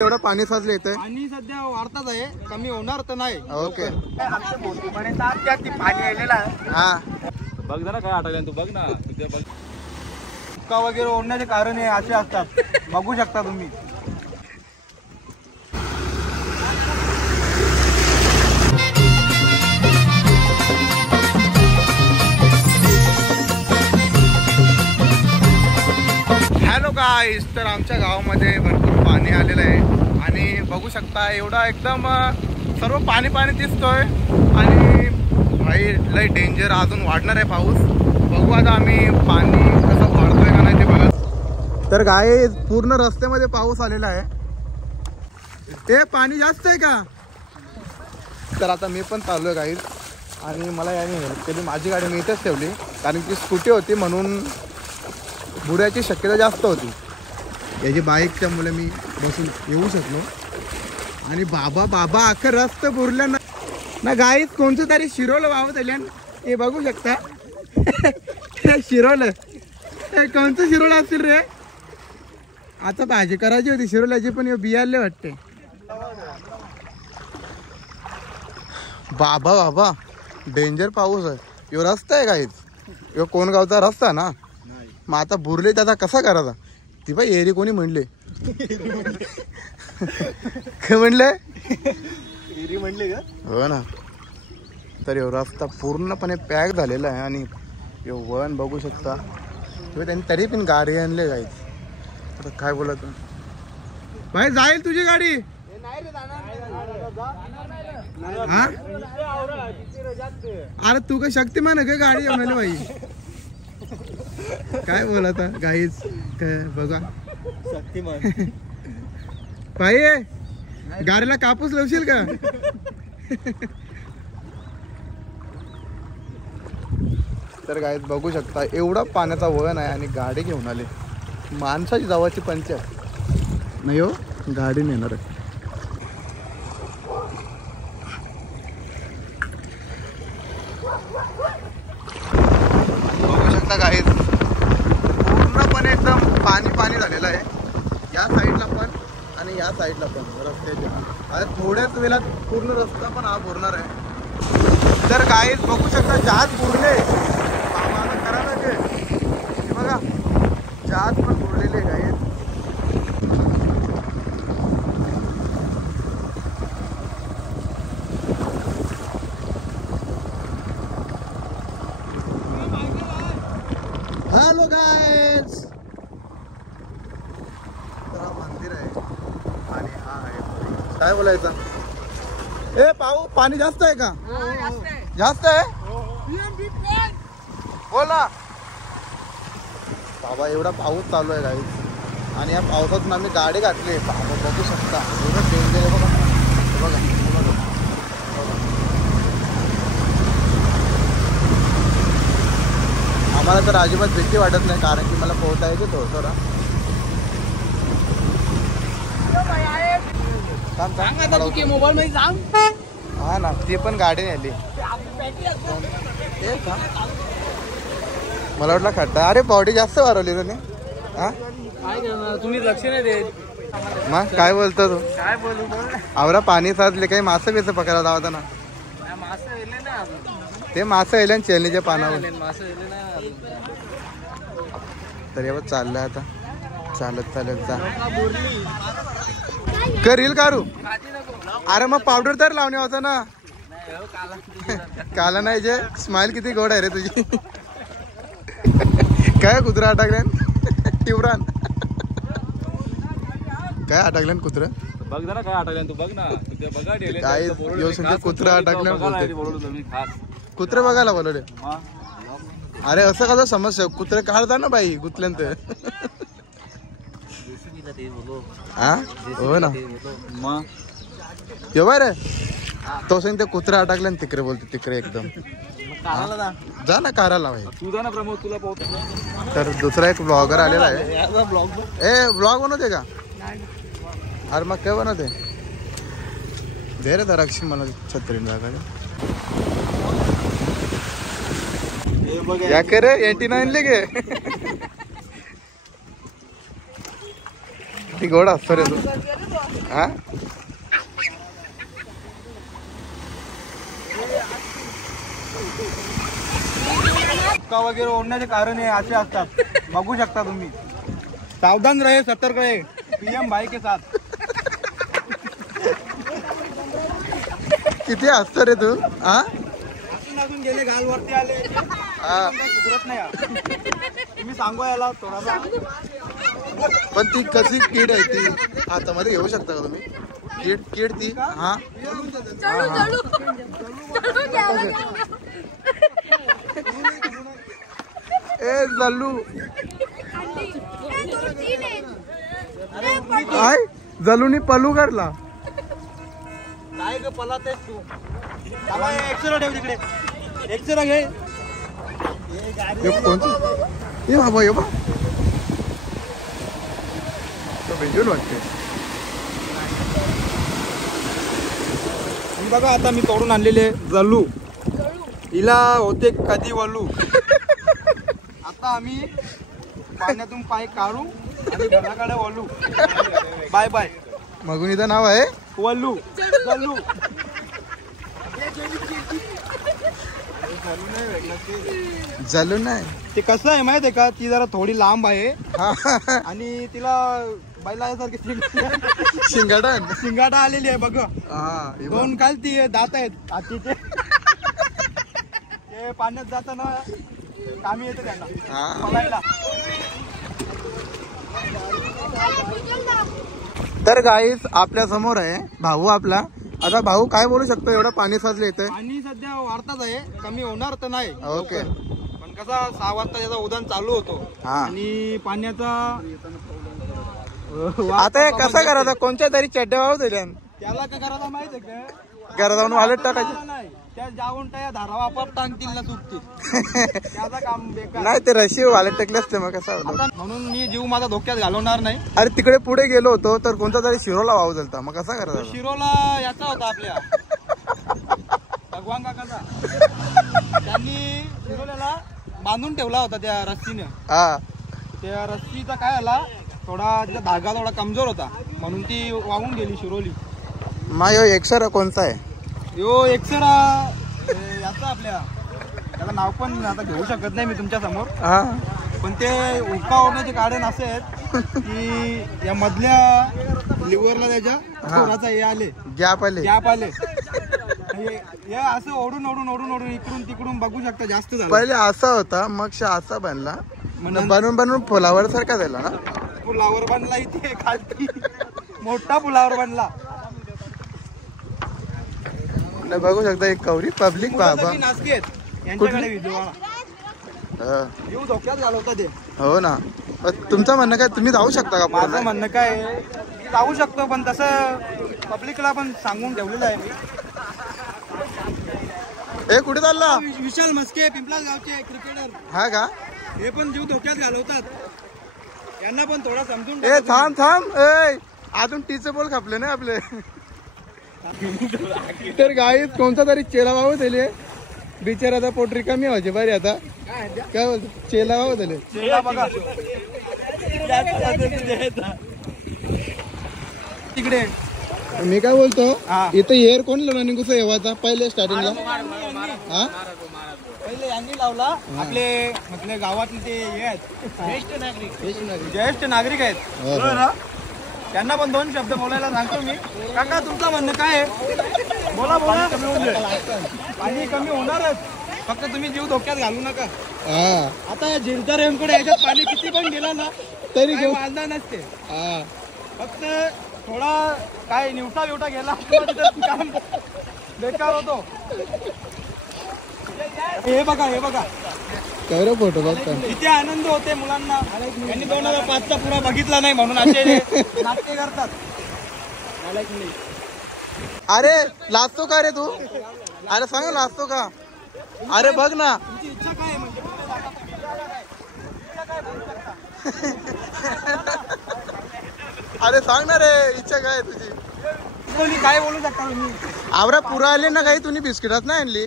एवढं पाणी साचलं येतंय. पाणी सध्या वाढतात आहे, कमी होणार तर नाही. ओके. आमच्या बोटीपर्यंत अद्याप पाणी आलेलं आहे. हा बघ जरा काय आठवलं तू बघ ना तुझ्या बघ. धुका वगैरे ओढण्याचे कारण हे असे असतात, बघू शकता तुम्ही. हॅलो गाईस, तर आमच्या गावामध्ये भरपूर पाणी आलेलं आहे आणि बघू शकता एवढा एकदम सर्व पाणी पाणी दिसतोय आणि भाई लय डेंजर, अजून वाढणार आहे पाऊस. बघू आता आम्ही पाणी कसं वाढतोय का नाही ते बघा. तर गाईस पूर्ण रस्त्यामध्ये पाऊस आलेला आहे. ते पाणी जास्त आहे का? तर आता मी पण चाललोय गाईस आणि मला याने हेल्प केली. माझी गाडी मी इथेच ठेवली कारण की स्कूटी होती म्हणून बुड्याची शक्यता जास्त होती. याची बाईकच्या मुळे मी बसून येऊ शकलो. आणि बाबा अख्खं रस्ता बुरलं ना गाईत. कोणतं तरी शिरोलं वावत आल्यान हे बघू शकता. शिरोलं कोणतं शिरोलं असतील रे. आता भाजी करायची होती शिरोल्याची पण बियाले वाटते. बाबा डेंजर पाऊस आहे. यो रस्ता आहे गाईत, यो कोण गावचा रस्ता ना. मग आता बुरले त्याचा कसा करायचा. ती बाई एरी कोणी म्हणले काय म्हणले एरी म्हणले का? हो ना. तर यो रस्ता पूर्णपणे पॅक झालेला आहे आणि यो वन बघू शकता. त्यांनी तरी पण गाडी आणले जायची. आता काय बोलत भाई, जाईल तुझी गाडी. हा अरे तू काय शक्तिमान आहे का गाडी म्हणाले भाई. काय बोलता गाईच बघा शक्तिमान. भाई गाडीला कापूस लावशील का? तर गाईच बघू शकता एवढा पाण्याचा वळण आहे आणि गाडी घेऊन आले. माणसाची जावाची पंचायत नाही हो, गाडी नेणार आहे. बघू शकता गाईज पूर्णपणे एकदम पाणी झालेलं आहे. या साईडला पण आणि या साईडला पण रस्त्याच्या. आता थोड्याच वेळात पूर्ण रस्ता पण हा भरणार आहे. तर गाईज बघू शकता जहाज पुरले. करा ना ते बघा, जहाज पण पुरलेले गाईज. हॅलो गाईज, तर हा मंदिर आहे आणि हा आहे काय बोलायचं. ए पाणी जास्त आहे का? जास्त आहे बोला बाबा. एवढा पाऊस चालू आहे गाईज आणि या पावसातून आम्ही गाडी घातली. बाबा बघू शकता एवढं डेंजर आहे बघा. बघा आम्हाला तर अजिबात भीती वाटत नाही कारण की मला पोहता येते थोडा. मोबाईल मध्ये सांग. हा ना, ती पण गाडी नेली. मला वाटलं खड्डा. अरे बॉडी जास्त वाढवली रे. हा काय करणार, तुम्ही लक्ष नाही देत. मग काय बोलतो तू? काय बोलू बोल. आवरा पाणी साचले काही मासे बिसे पकडायला जावता ना. मासे येले ना, ते मासे येले चेनीच्या पानावर. मासे येले ना. तर यावर चाललंय आता चालत जा. करील कारू. अरे मग पावडर तर लावणे होता ना. काला नाही जे स्माइल किती गोड आहे रे तुझी. काय कुत्रा अटकल्यान टिवरान. काय अटकल्यान कुत्रा. बघ जरा काय आठवलं तू बघ ना तुझ्या बघा डेले काय योजना कुत्रा अटकल्यान बोलते. मी खास कुत्रे बघायला बोलवले. अरे असं कसं समस्या. कुत्रे काढता ना बाई गुतल्यानंतर. हा हो ना मग येवाय रे तो ते कुत्रा अटकल्या तिकडे बोलते तिकडे एकदम. जा ना काराला भाई. तू जा ना प्रमोद, तुला पोहोच. तर दुसरा एक ब्लॉगर आलेला आहे. ए ब्लॉग बनवते का? अरे मग काय बनवते दे रे दराक्षी मला छत्री जागा. याके रे 89 लेगे ती गोड असतो रे तू. हा धक्का वगैरे ओढण्याचे कारण हे असे असतात. बघू शकता तुम्ही. सावधान रहे, सतर्क रहे. पीएम भाई के साथ. किती हसतो रे तू. हा अजून गेले घाल वरती आले. सुधरत नाही यार. तुम्ही सांगू याला थोडासा. पण ती कशी कीड आहे ती हातामध्ये घेऊ शकता का तुम्ही. कीड ती. हा ए जल्लू काय जल्लूनी पलू काढला. काय ग पलातेस तू. एक्सरा ठेव तिकडे. एक्सरा घे. ये बाबा ये बा भेटून वाटते. बघा आता मी तोडून आणलेले जल्लू. हिला होते कधी वल्लू. आता आम्ही पाण्यातून पाय काढू आणि घराकडे वळू. Bye bye. मगून इथं नाव आहे वल्लू जल्लू. जल्लू नाही. ते कसं आहे माहित आहे का. ती जरा थोडी लांब आहे हा आणि तिला बैलासारखी शिंगाडन शिंगाडा आलेली आहे बघ. हा दोन काल ती दात आहेत हातीचे. ते पाण्यात जाताना कामी येते त्यांना पळायला. तर गाईस आपल्या समोर आहे भाऊ आपला. आता भाऊ काय बोलू शकतो एवढं पाणी साचलं येतंय. पाणी सध्या वाढताच आहे. कमी होणार तर नाही. ओके. पण कसा 6 वाजता त्याचा उदान चालू होतो हा. आणि पाण्याचा आता हे कसं करायचं. कोणत्या तरी चड्ड्या वाहू दिल्या त्याला काय करायला माहित आहे का. घरात जाऊन वालट टाकायचे. नाही त्या जाऊन त्या धारा वापर टांगतील ना सुटतील. त्याचं काम बेकार. नाही ते रशी वालट टाकले असते मग कसं होतं. म्हणून मी जीव माझा धोक्यात घालवणार नाही. अरे तिकडे पुढे गेलो होतो तर कोणता तरी शिरोला वाहू दिलता मग कसा करायचा. शिरोला याचा होता आपल्या भगवान काकाचा. त्यांनी शिरोल्याला बांधून ठेवला होता त्या रस्सीने. हा त्या रस्सीचा काय झाला थोडा तिचा धागा थोडा कमजोर होता म्हणून ती वाहून गेली शिरोली. मग यो एक्सर कोणता आहे. यो एक्सरा याचा आपल्या त्याला नाव पण आता घेऊ शकत नाही मी तुमच्या समोर. हा पण ते उका होण्याचे कारण असे आहेत की या मधल्या लिव्हरला त्याच्या थोडासा हे आले गॅप आले. हे असं ओढून ओढून ओढून ओढून इकडून तिकडून बघू शकता जास्त झालं. पहिले असा होता मग असा बनला. बनवून बनवून फुलावर सारखा झाला ना. पुलावर बनला इथे खालती मोठा पुलावर बनला. बघू शकता एक कवरी पब्लिक बाबा नाचके आहेत यांच्याकडे जीव धोक्यात घालवता ते. हो ना. तुमचं म्हणणं काय तुम्ही जाऊ शकता का. माझं म्हणणं काय मी जाऊ शकतो पण तसं पब्लिकला पण सांगून ठेवलेलं आहे मी. ए कुठे चालला. विशाल मस्के पिंपळा गावचे क्रिकेटर. हा का. हे पण जीव धोक्यात घालवतात. यांना पण थोडा समजून ए थांब ए अजून टीचे बॉल खापले ना आपले. तर गाईत कोणता तरी चेला वाहू दिले बिचाराचा पोट रिकामी व्हायचे बरे. आता काय बोलतो चेला वाहू दिले. बघा तिकडे मी काय बोलतो हा. इथं एअर कोण लावला कसं येवाचा पहिले स्टार्टिंगला. हा पहिले यांनी लावला. आपले म्हटले गावातले ते हे आहेत ज्येष्ठ नागरिक आहेत. बरोबर ना. त्यांना पण 2 शब्द बोलायला सांगतो मी. काका तुमचं म्हणणं काय आहे. बोला पाणी कमी होणारच. फक्त तुम्ही जीव धोक्यात घालू नका. आता झिलचा रेमकडे याच्यात पाणी किती पण गेला ना तरी वाजणार नसते. फक्त थोडा काय निवटा बिवटा गेला काम बेकार होतो. हे बघा काय फोटो बघता. किती आनंद होते मुलांना. यांनी 2005चा पुरा बघितला नाही म्हणून असे नाट्य करतात. अरे लाजतो का रे तू. अरे सांग लाजतो का. अरे बघ ना. तुमची इच्छा काय आहे म्हणजे अरे सांग ना रे इच्छा काय तुझी. कोणी काय बोलू शकता तुम्ही. आवरा पुरा आले ना काही तुम्ही बिस्किटात नाही आणली.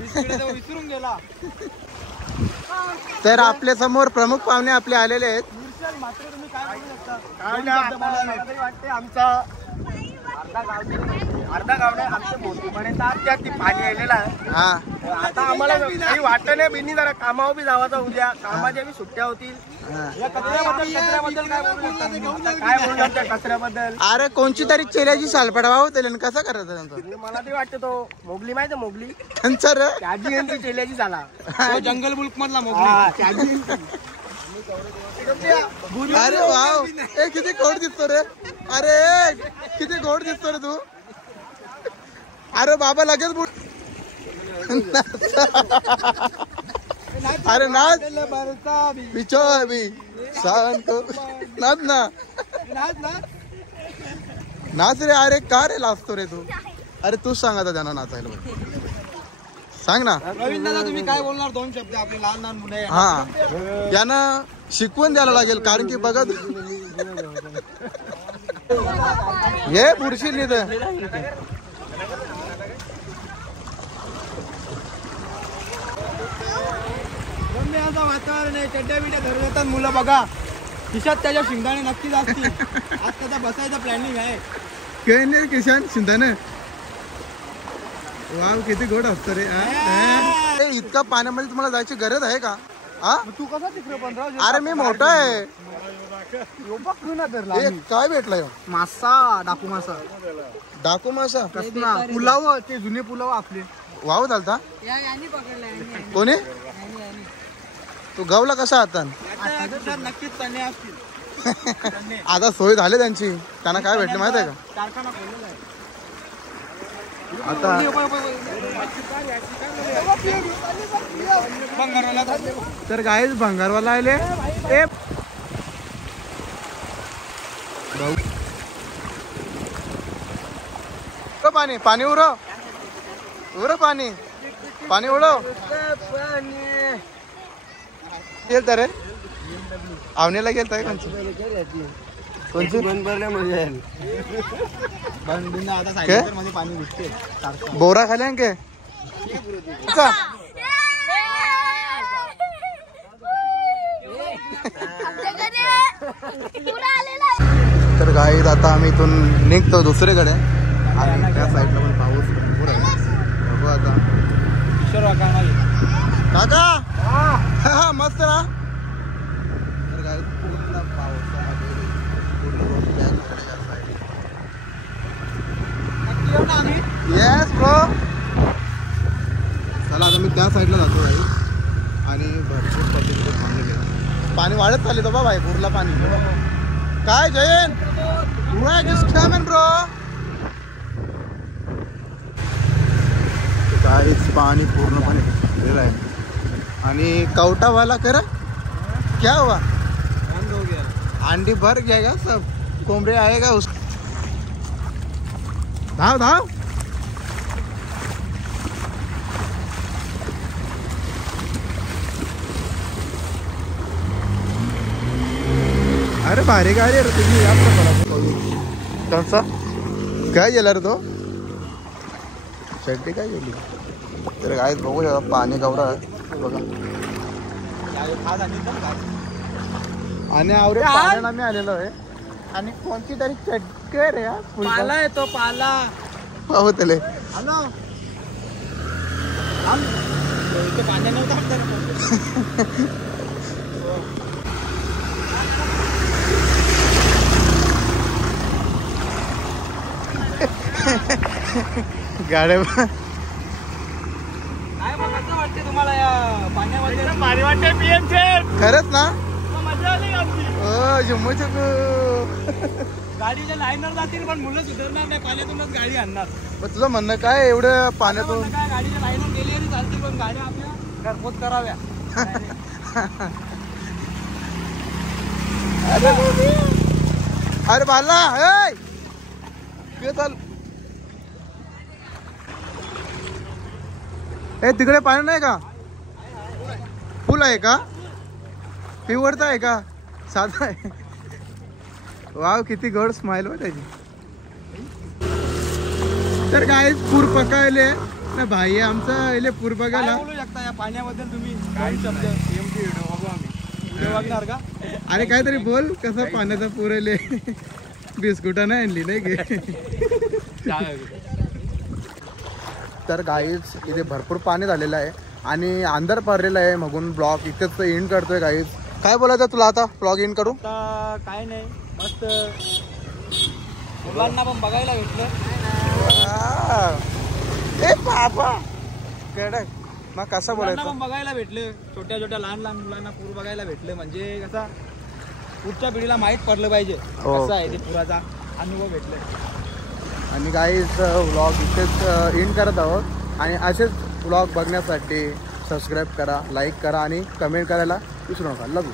विसरून गेला. तर आपल्या समोर प्रमुख पाहुणे आपले आलेले आहेत. मात्र तुम्ही काय बोलू शकता. वाटते आमचा अर्धा गाव नाही आमच्या मोठीपर्यंत आमच्या ती पाणी आलेला आहे. हा आता आम्हाला काही वाटत नाही बिनी जरा कामावर बी जावाचा उद्या कामाच्या बी सुट्ट्या होतील. या कचऱ्याबद्दल काय बोलू शकता? काय बोलणार त्या कचऱ्याबद्दल? अरे कोणची तरी चेल्याची सालपडा वाहू त्याला कसं करायचं त्यांचं मला ते वाटतं तो मोगली माहिती मोगली त्यांचं रे त्याची यांची चेल्याची झाला जंगल बुल्क मधला मोगली. अरे वाव ए किती गोड दिसतो रे. अरे किती गोड दिसतो रे तू. अरे बाबा लगेच अरे नाच बिचो अभी शांत नाच ना नाच रे. अरे का रे लाजतो रे तू. अरे तूच सांग आता त्यांना नाचायला सांग ना. नवीन दादा तुम्ही काय बोलणार दोन शब्द आपले लहान लहान मुलं हा यांना शिकवून द्यायला लागेल कारण की बघा हे पुढशील इथं वातावरण आहे. चड्ड्या बिड्या धरून येतात मुलं बघा खिशात त्याच्या शिंगाणे नक्कीच असतील. आज त्याचा बसायचं प्लॅनिंग आहे. काय नाही किशन शिंदाने वाव किती गोड असतं रे. इतका पाण्यामध्ये तुम्हाला जायची गरज आहे का. हा तू कसा तिकडे पण अरे मी मोठा आहे. काय भेटलाय मासा डाकू मासा डाकू मासा पुलाव ते जुने पुलाव आपले वाव झालता कोणी तू गावला कसा आता नक्कीच तणे असतील. आता सोय झाली त्यांची त्यांना काय भेटले माहित आहे का कारखाना खोललेला आहे. आता तर गाईच भंगारवाला आले ए पाणी पाणी उर पाणी पाणी उडव गेलता रे आवणीला गेलता कोणची पाणी घुसते बोरा खाल्या के तर गाईत आता आम्ही इथून निघतो दुसरीकडे आणि त्या साईडला पण पाऊस भरपूर आहे. बघू आता काका हा मस्त ना. तर गाईत पूर्ण पावसामध्ये येस ब्रो. चला आता मी त्या साईडला जातो भाई आणि भरपूर पद्धतीने पाणी वाढत चालले तो बा भाई पूरला पाणी काय जयन ब्रो काहीच पाणी पूर्णपणे भरलेलं आहे आणि कवटावाला करा क्या हुआ अंडी भर जाएगा सब कोमरे आएगा उस धाव धाव अरे भारी गाडी रे तुम्ही त्यांचा काय गेला रे तो चड्डी काय गेली. तर काय बघू शकता पाणी गवरा बघा आणि आवरे पाण्याला मी आलेलो आहे आणि कोणती तरी चड्डी रे पाला आहे तो पाला हो त्याले हॅलो पाण्या नव्हता गाड्या काय बघायचं वाटते तुम्हाला या पाण्यामध्ये भारी वाटते पीएमचे खरंच ना मजा आली आमची. जम्मू गाडीच्या लाईनर जातील पण मुलं सुधारणार नाही पाण्यातूनच गाडी आणणार. तुझं म्हणणं काय एवढं पाण्यातून काय गाडीच्या लाईनर गेली तरी चालतील पण गाड्या आपल्या घरपोच कराव्या. अरे बाला चाल ए तिकडे पाणी नाही का फुल आहे का पिवळता आहे का साधा आहे. वाव किती गोड स्माइल हो त्याची. तर काय पूर पकायले ना भाई आमचा इले पूर बघायला बोलू शकता या पाण्याबद्दल तुम्ही काय शब्द व्हिडिओ बघू आम्ही व्हिडिओ बघणार का. अरे काहीतरी बोल कसं पाण्याचा पूर आले बिस्कुटा नाही आणली नाही गे तर गाईज इथे भरपूर पाणी झालेलं आहे आणि अंधार पडलेला आहे. मगून ब्लॉग इथेच एंड करतोय गाईज. काय बोलायचं तुला आता ब्लॉग एंड करू? आता काय नाही, मस्त मुलांना पण बघायला भेटलं. ए बाबा कडक मग कसं मुलांना बोलायचं? पण बघायला भेटलं, छोट्या छोट्या लहान लहान मुलांना पूर बघायला भेटलं. म्हणजे कसा पुढच्या पिढीला माहीत पडलं पाहिजे कसं आहे ते पुराचा अनुभव भेटलं. आणि गाईज व्लॉग इथेच एंड करत आहोत आणि असेच व्लॉग बघण्यासाठी सबस्क्राईब करा, लाईक करा आणि कमेंट करायला विसरू नका. लव यू.